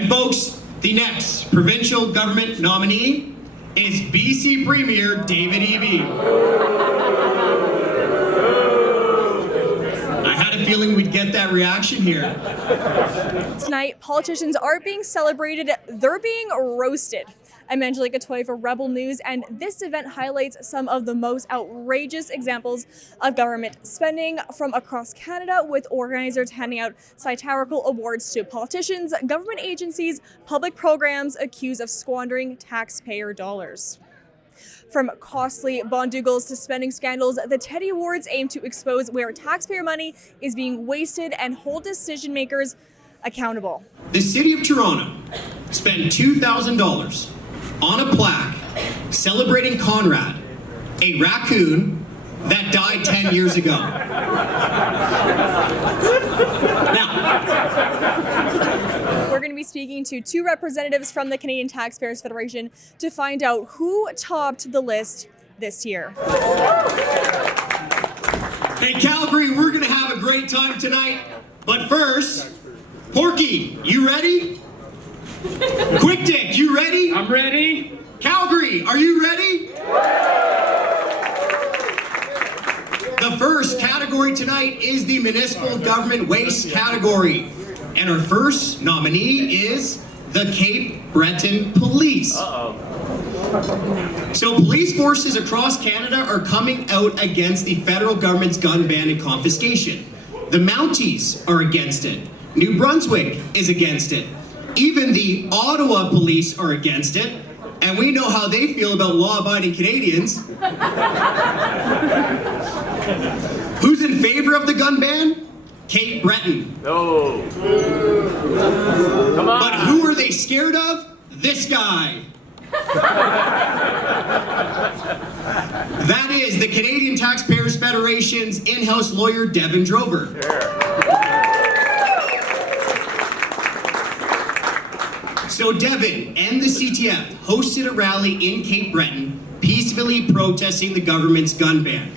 And folks, the next provincial government nominee is BC Premier David Eby. I had a feeling we'd get that reaction here. Tonight, politicians aren't being celebrated, they're being roasted. I'm Angelica Toy for Rebel News, and this event highlights some of the most outrageous examples of government spending from across Canada, with organizers handing out satirical awards to politicians, government agencies, public programs accused of squandering taxpayer dollars. From costly bondougles to spending scandals, the Teddy Awards aim to expose where taxpayer money is being wasted and hold decision makers accountable. The City of Toronto spent $2,000 on a plaque celebrating Conrad, a raccoon that died 10 years ago. Now, we're going to be speaking to two representatives from the Canadian Taxpayers Federation to find out who topped the list this year. Hey Calgary, we're going to have a great time tonight, but first, Porky, you ready? Quick Dick, you ready? I'm ready. Calgary, are you ready? The first category tonight is the municipal government waste category. And our first nominee is the Cape Breton Police. So police forces across Canada are coming out against the federal government's gun ban and confiscation. The Mounties are against it. New Brunswick is against it. Even the Ottawa police are against it, and we know how they feel about law-abiding Canadians. Who's in favor of the gun ban? Cape Breton. No. Come on. But who are they scared of? This guy. That is the Canadian Taxpayers Federation's in-house lawyer, Devin Drover. So Devin and the CTF hosted a rally in Cape Breton, peacefully protesting the government's gun ban.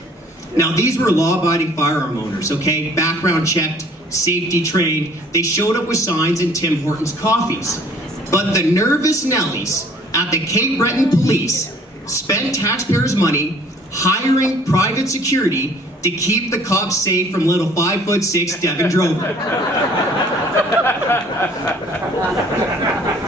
Now these were law-abiding firearm owners, okay? Background checked, safety trained. They showed up with signs and Tim Hortons coffees. But the nervous Nellies at the Cape Breton Police spent taxpayers' money hiring private security to keep the cops safe from little 5'6" Devin Drover.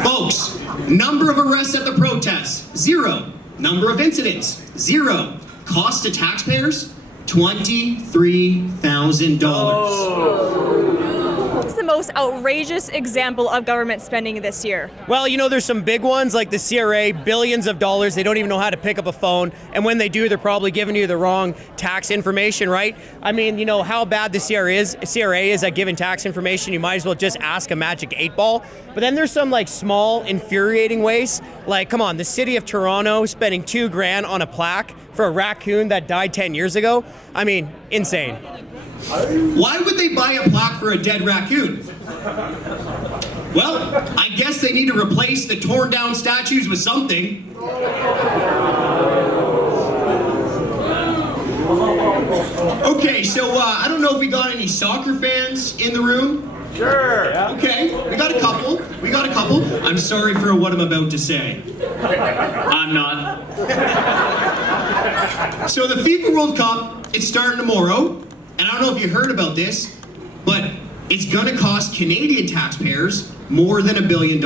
Folks, number of arrests at the protests, 0. Number of incidents, 0. Cost to taxpayers, $23,000. What's the most outrageous example of government spending this year? Well, you know, there's some big ones like the CRA, billions of dollars. They don't even know how to pick up a phone. And when they do, they're probably giving you the wrong tax information, right? I mean, you know, how bad the CRA is at giving tax information. You might as well just ask a magic 8-ball. But then there's some like small, infuriating ways. Like, come on, the City of Toronto spending $2,000 on a plaque for a raccoon that died 10 years ago. I mean, insane. Why would they buy a plaque for a dead raccoon? Well, I guess they need to replace the torn down statues with something. Okay, so I don't know if we got any soccer fans in the room. Sure. Okay, we got a couple. I'm sorry for what I'm about to say. I'm not. So the FIFA World Cup, it's starting tomorrow. And I don't know if you heard about this, but it's going to cost Canadian taxpayers more than $1 billion.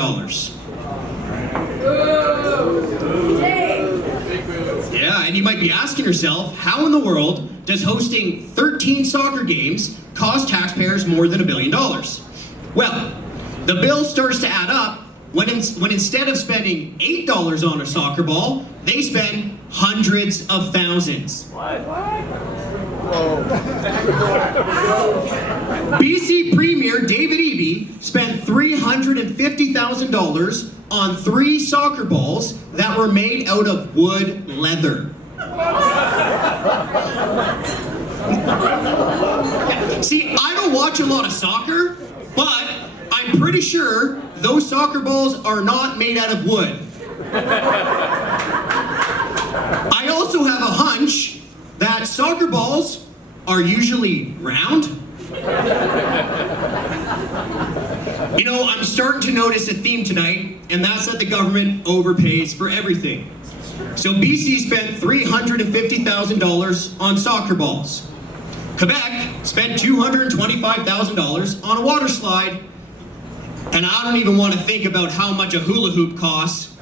Yeah, and you might be asking yourself, how in the world does hosting 13 soccer games cost taxpayers more than $1 billion? Well, the bill starts to add up when instead of spending $8 on a soccer ball, they spend hundreds of thousands. What? BC Premier David Eby spent $350,000 on 3 soccer balls that were made out of wood leather. See, I don't watch a lot of soccer, but I'm pretty sure those soccer balls are not made out of wood. I also have a hunch that soccer balls are usually round. You know, I'm starting to notice a theme tonight, and that's that the government overpays for everything. So BC spent $350,000 on soccer balls. Quebec spent $225,000 on a water slide. And I don't even want to think about how much a hula hoop costs.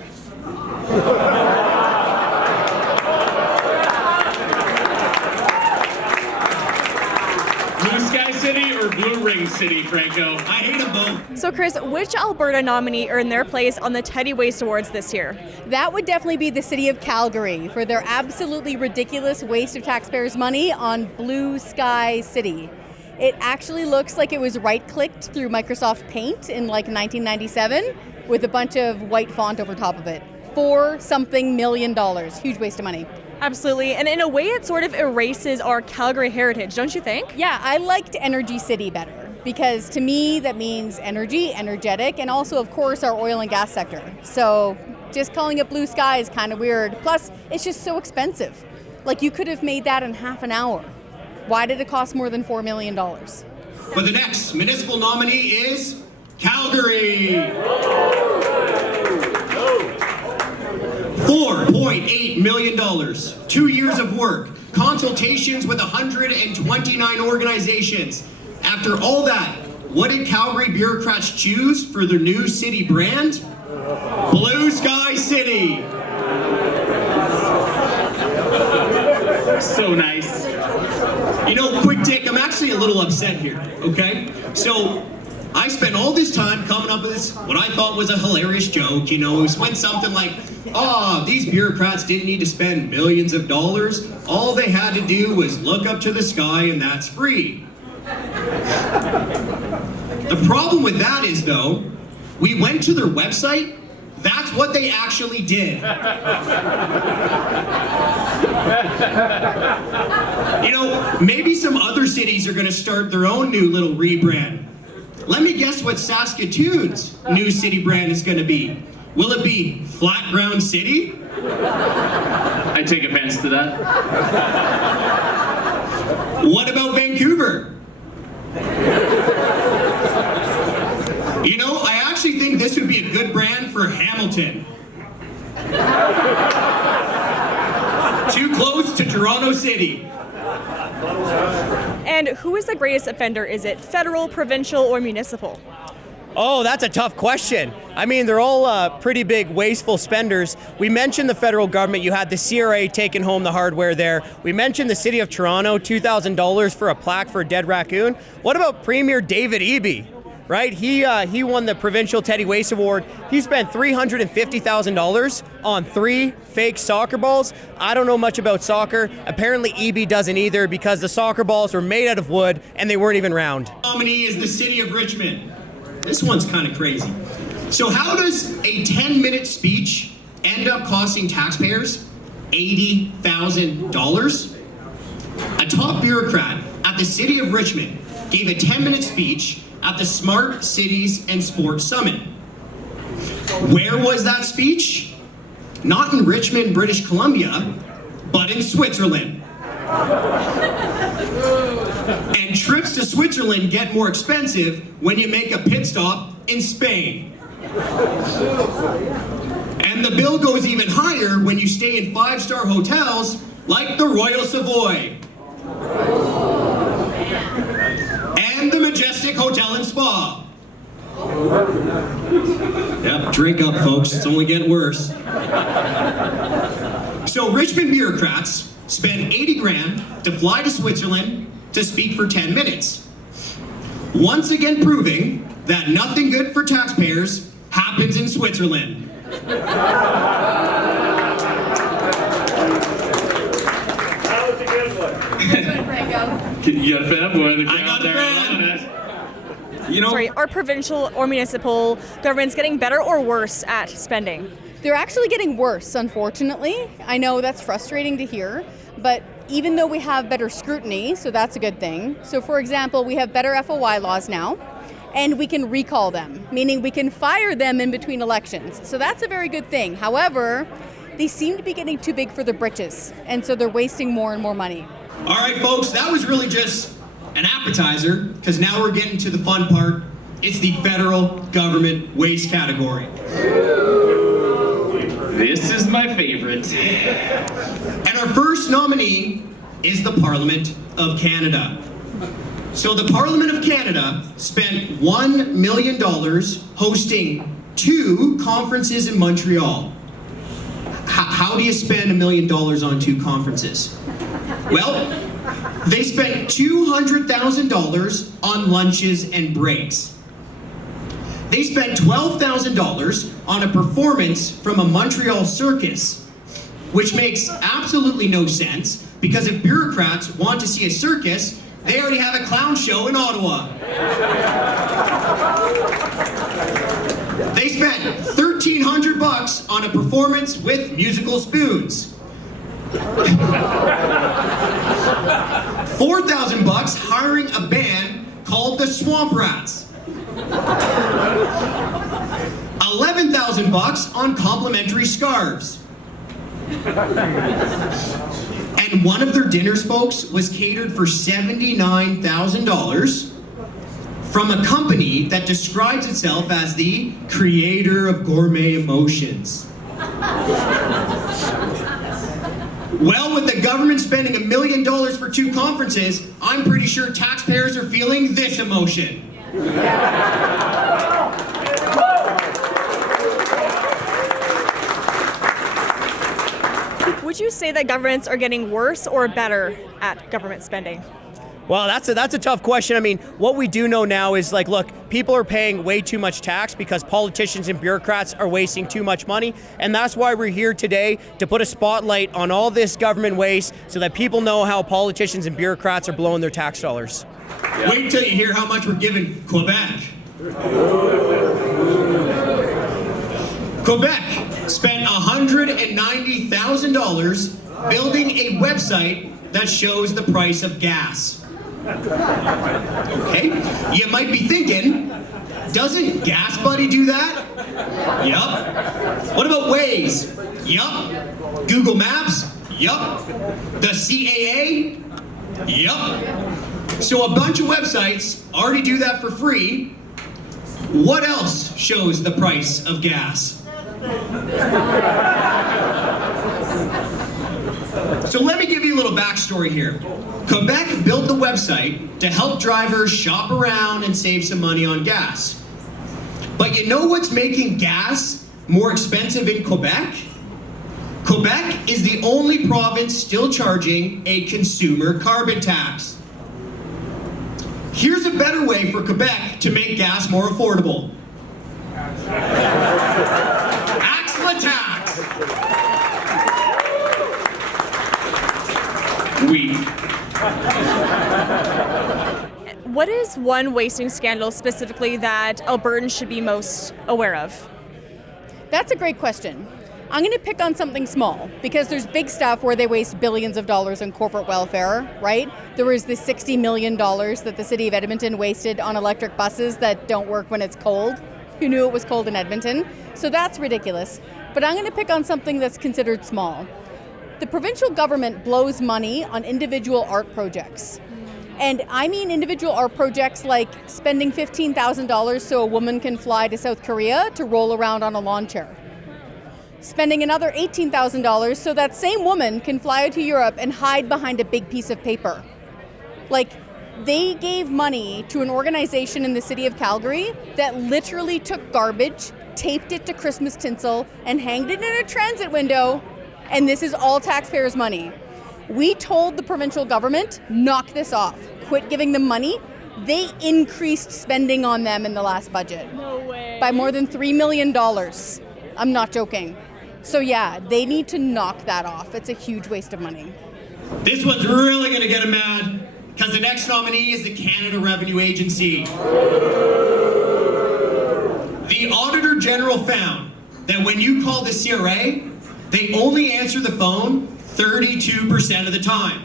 Blue Sky City or Blue Ring City, Franco? I hate them both. So Chris, which Alberta nominee earned their place on the Teddy Waste Awards this year? That would definitely be the city of Calgary for their absolutely ridiculous waste of taxpayers' money on Blue Sky City. It actually looks like it was right-clicked through Microsoft Paint in like 1997 with a bunch of white font over top of it. $4-something million. Huge waste of money. Absolutely, and in a way it sort of erases our Calgary heritage, don't you think? Yeah, I liked Energy City better because to me that means energy, energetic, and also of course our oil and gas sector. So just calling it Blue Sky is kind of weird. Plus, it's just so expensive. Like you could have made that in half an hour. Why did it cost more than $4 million? But the next municipal nominee is Calgary. $4.8 million, 2 years of work, consultations with 129 organizations. After all that, what did Calgary bureaucrats choose for their new city brand? Blue Sky City. So nice. You know, quick take, I'm actually a little upset here, okay? So, I spent all this time coming up with this, what I thought was a hilarious joke, you know, it went something like, these bureaucrats didn't need to spend millions of dollars. All they had to do was look up to the sky and that's free. The problem with that is, though, we went to their website, that's what they actually did. You know, maybe some other cities are going to start their own new little rebrand. Let me guess what Saskatoon's new city brand is going to be. Will it be Flat Ground City? I take offense to that. What about Vancouver? You know, I actually think this would be a good brand for Hamilton. Too close to Toronto City. And who is the greatest offender? Is it federal, provincial, or municipal? Oh, that's a tough question. I mean, they're all pretty big wasteful spenders. We mentioned the federal government. You had the CRA taking home the hardware there. We mentioned the City of Toronto, $2,000 for a plaque for a dead raccoon. What about Premier David Eby? Right? He won the Provincial Teddy Waste Award. He spent $350,000 on 3 fake soccer balls. I don't know much about soccer. Apparently Eby doesn't either because the soccer balls were made out of wood and they weren't even round. Nominee is the City of Richmond. This one's kind of crazy. So how does a 10-minute speech end up costing taxpayers $80,000? A top bureaucrat at the City of Richmond gave a 10-minute speech at the Smart Cities and Sports Summit. Where was that speech? Not in Richmond, British Columbia, but in Switzerland. And trips to Switzerland get more expensive when you make a pit stop in Spain. And the bill goes even higher when you stay in 5-star hotels like the Royal Savoy. And the Majestic Hotel and Spa. Yep, drink up, folks. It's only getting worse. So Richmond bureaucrats spend 80 grand to fly to Switzerland to speak for 10 minutes. Once again proving that nothing good for taxpayers happens in Switzerland. That was a good one. You got a fan boy in the I crowd got a there. fan. I love it. You know, Sorry, are provincial or municipal governments getting better or worse at spending? They're actually getting worse, unfortunately. I know that's frustrating to hear, but even though we have better scrutiny, so that's a good thing. So for example, we have better FOI laws now, and we can recall them, meaning we can fire them in between elections. So that's a very good thing. However, they seem to be getting too big for their britches, and so they're wasting more and more money. all right, folks, that was really just an appetizer, because now we're getting to the fun part, It's the federal government waste category. This is my favorite. And our first nominee is the Parliament of Canada. So the Parliament of Canada spent $1 million hosting 2 conferences in Montreal. How do you spend $1 million on 2 conferences? Well, they spent $200,000 on lunches and breaks. They spent $12,000 on a performance from a Montreal circus, which makes absolutely no sense because if bureaucrats want to see a circus, they already have a clown show in Ottawa. They spent $1,300 on a performance with musical spoons. $4,000 hiring a band called the Swamp Rats. $11,000 on complimentary scarves. And one of their dinners, folks, was catered for $79,000 from a company that describes itself as the creator of gourmet emotions. Well, with the government spending $1 million for 2 conferences, I'm pretty sure taxpayers are feeling this emotion. Would you say that governments are getting worse or better at government spending? Well, that's a tough question. I mean, what we do know now is like, look, people are paying way too much tax because politicians and bureaucrats are wasting too much money. And that's why we're here today, to put a spotlight on all this government waste so that people know how politicians and bureaucrats are blowing their tax dollars. Yeah. Wait till you hear how much we're giving Quebec. Quebec spent $190,000 building a website that shows the price of gas. Okay, you might be thinking, doesn't Gas Buddy do that? Yup. What about Waze? Yup. Google Maps? Yup. The CAA? Yup. So a bunch of websites already do that for free. What else shows the price of gas? So let me give you a little backstory here. Quebec built the website to help drivers shop around and save some money on gas. But you know what's making gas more expensive in Quebec? Quebec is the only province still charging a consumer carbon tax. Here's a better way for Quebec to make gas more affordable. Axe la tax! Weed. What is one wasting scandal specifically that Albertans should be most aware of? That's a great question. I'm going to pick on something small because there's big stuff where they waste billions of dollars on corporate welfare, right? There was the $60 million that the city of Edmonton wasted on electric buses that don't work when it's cold. Who knew it was cold in Edmonton? So that's ridiculous. But I'm going to pick on something that's considered small. The provincial government blows money on individual art projects. And I mean individual art projects like spending $15,000 so a woman can fly to South Korea to roll around on a lawn chair. Spending another $18,000 so that same woman can fly to Europe and hide behind a big piece of paper. Like, they gave money to an organization in the city of Calgary that literally took garbage, taped it to Christmas tinsel, and hanged it in a transit window, and this is all taxpayers' money. We told the provincial government, knock this off, quit giving them money. They increased spending on them in the last budget. No way. By more than $3 million. I'm not joking. So yeah, they need to knock that off. It's a huge waste of money. This one's really gonna get him mad, because the next nominee is the Canada Revenue Agency. The Auditor General found that when you call the CRA, they only answer the phone 32% of the time.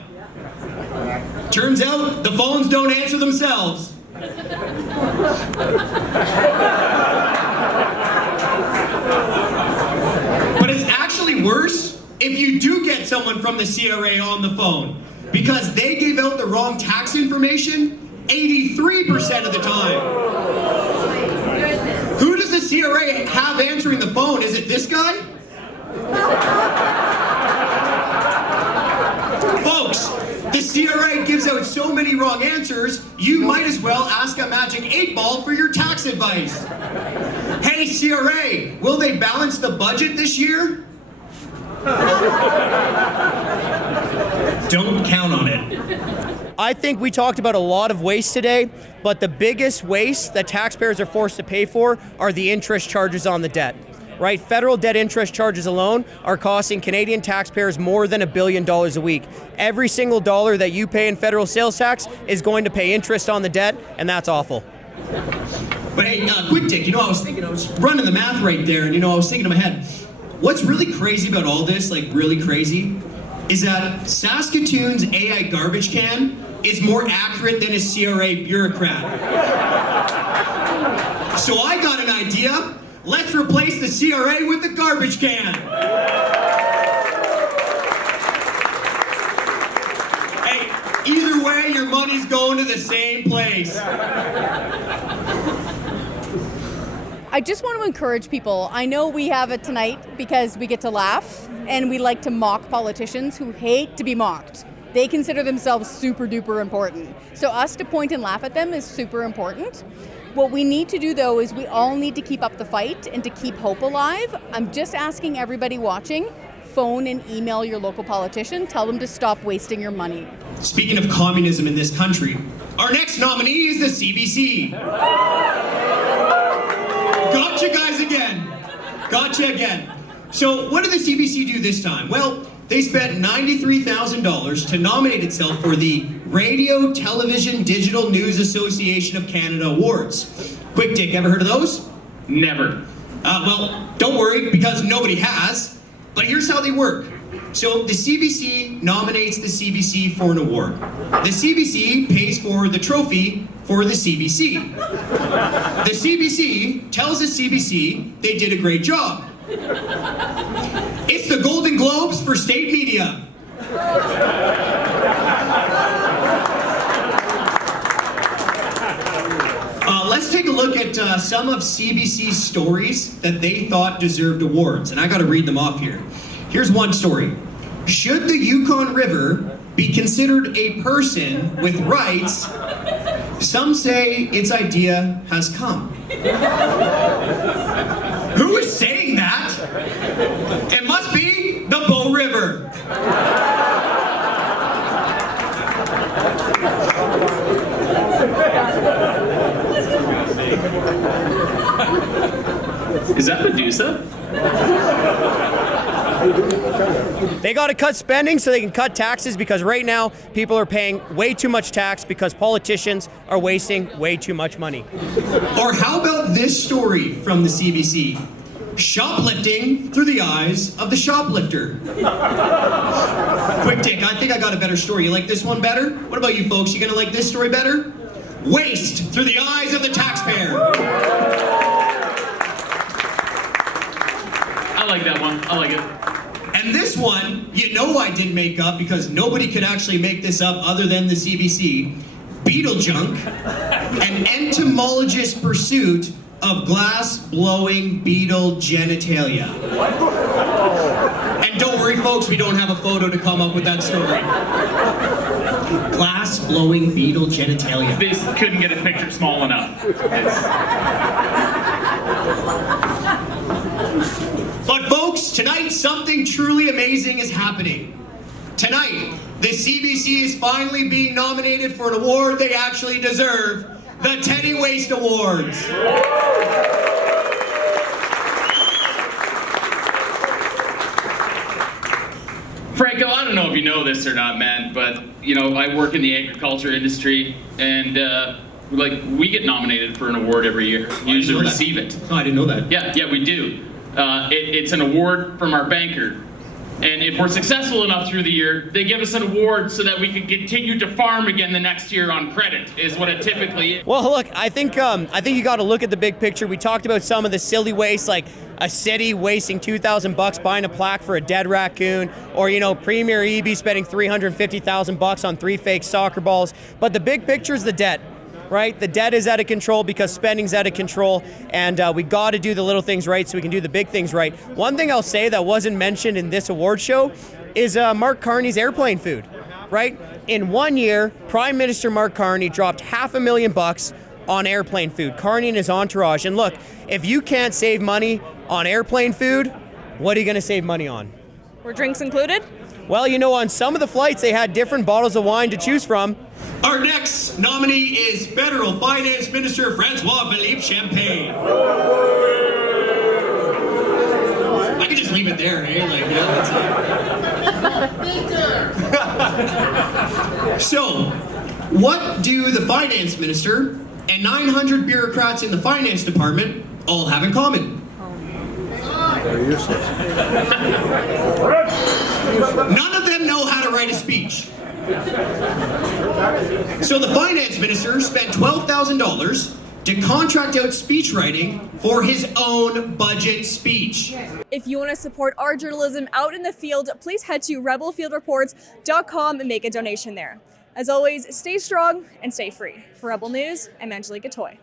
Turns out the phones don't answer themselves. But it's actually worse if you do get someone from the CRA on the phone, because they gave out the wrong tax information 83% of the time. CRA have answering the phone? Is it this guy? Folks, the CRA gives out so many wrong answers, you might as well ask a magic 8-ball for your tax advice. Hey CRA, will they balance the budget this year? Don't count on it. I think we talked about a lot of waste today, but the biggest waste that taxpayers are forced to pay for are the interest charges on the debt. Right? Federal debt interest charges alone are costing Canadian taxpayers more than $1 billion a week. Every single dollar that you pay in federal sales tax is going to pay interest on the debt, and that's awful. But hey, quick Dick, I was running the math right there, and I was thinking in my head, what's really crazy about all this, like really crazy, is that Saskatoon's AI garbage can is more accurate than a CRA bureaucrat. So I got an idea. Let's replace the CRA with the garbage can. Hey, either way, your money's going to the same place. I just want to encourage people. I know we have it tonight because we get to laugh and we like to mock politicians who hate to be mocked. They consider themselves super duper important. So us to point and laugh at them is super important. What we need to do though is we all need to keep up the fight and to keep hope alive. I'm just asking everybody watching, phone and email your local politician, tell them to stop wasting your money. Speaking of communism in this country, our next nominee is the CBC. Gotcha guys again. Gotcha again. So what did the CBC do this time? Well, they spent $93,000 to nominate itself for the Radio, Television, Digital News Association of Canada Awards. Quick Dick, ever heard of those? Never. Well, don't worry, because nobody has. But here's how they work. So the CBC nominates the CBC for an award. The CBC pays for the trophy for the CBC. The CBC tells the CBC they did a great job. It's the Golden Globes for state media. Let's take a look at some of CBC's stories that they thought deserved awards, and I gotta read them off here. Here's one story. Should the Yukon River be considered a person with rights? Some say its idea has come. Who is saying that? It must be the Bow River. Is that Medusa? They got to cut spending so they can cut taxes, because right now people are paying way too much tax because politicians are wasting way too much money. Or how about this story from the CBC? Shoplifting through the eyes of the shoplifter. Quick Dick, I think I got a better story. You like this one better? What about you folks? You gonna like this story better? Waste through the eyes of the taxpayer. I like that one. I like it. And this one, I didn't make up because nobody could actually make this up other than the CBC. Beetle junk, an entomologist's pursuit of glass-blowing beetle genitalia. And don't worry, folks, we don't have a photo to come up with that story. Glass-blowing beetle genitalia. This couldn't get a picture small enough. But folks, tonight something truly amazing is happening. Tonight, the CBC is finally being nominated for an award they actually deserve, the Teddy Waste Awards. Franco, I don't know if you know this or not, man, but I work in the agriculture industry, and we get nominated for an award every year. You usually receive it. Oh, I didn't know that. Yeah, we do. It's an award from our banker. And if we're successful enough through the year, they give us an award so that we can continue to farm again the next year on credit, is what it typically is. Well, look, I think you got to look at the big picture. We talked about some of the silly waste, like a city wasting $2,000 buying a plaque for a dead raccoon, or Premier Eby spending $350,000 on 3 fake soccer balls. But the big picture is the debt. right? The debt is out of control because spending's out of control, and we got to do the little things right so we can do the big things right. One thing I'll say that wasn't mentioned in this award show is Mark Carney's airplane food, right? In 1 year, Prime Minister Mark Carney dropped $500,000 on airplane food. Carney and his entourage. And look, if you can't save money on airplane food, what are you going to save money on? Were drinks included? Well, you know, on some of the flights, they had different bottles of wine to choose from. Our next nominee is Federal Finance Minister Francois-Philippe Champagne. I could just leave it there, eh? Like, yeah, that's it. So, what do the Finance Minister and 900 bureaucrats in the Finance Department all have in common? They're useless. None of them know how to write a speech. So the Finance Minister spent $12,000 to contract out speech writing for his own budget speech. If you want to support our journalism out in the field, please head to rebelfieldreports.com and make a donation there. As always, stay strong and stay free. For Rebel News, I'm Angelica Toy.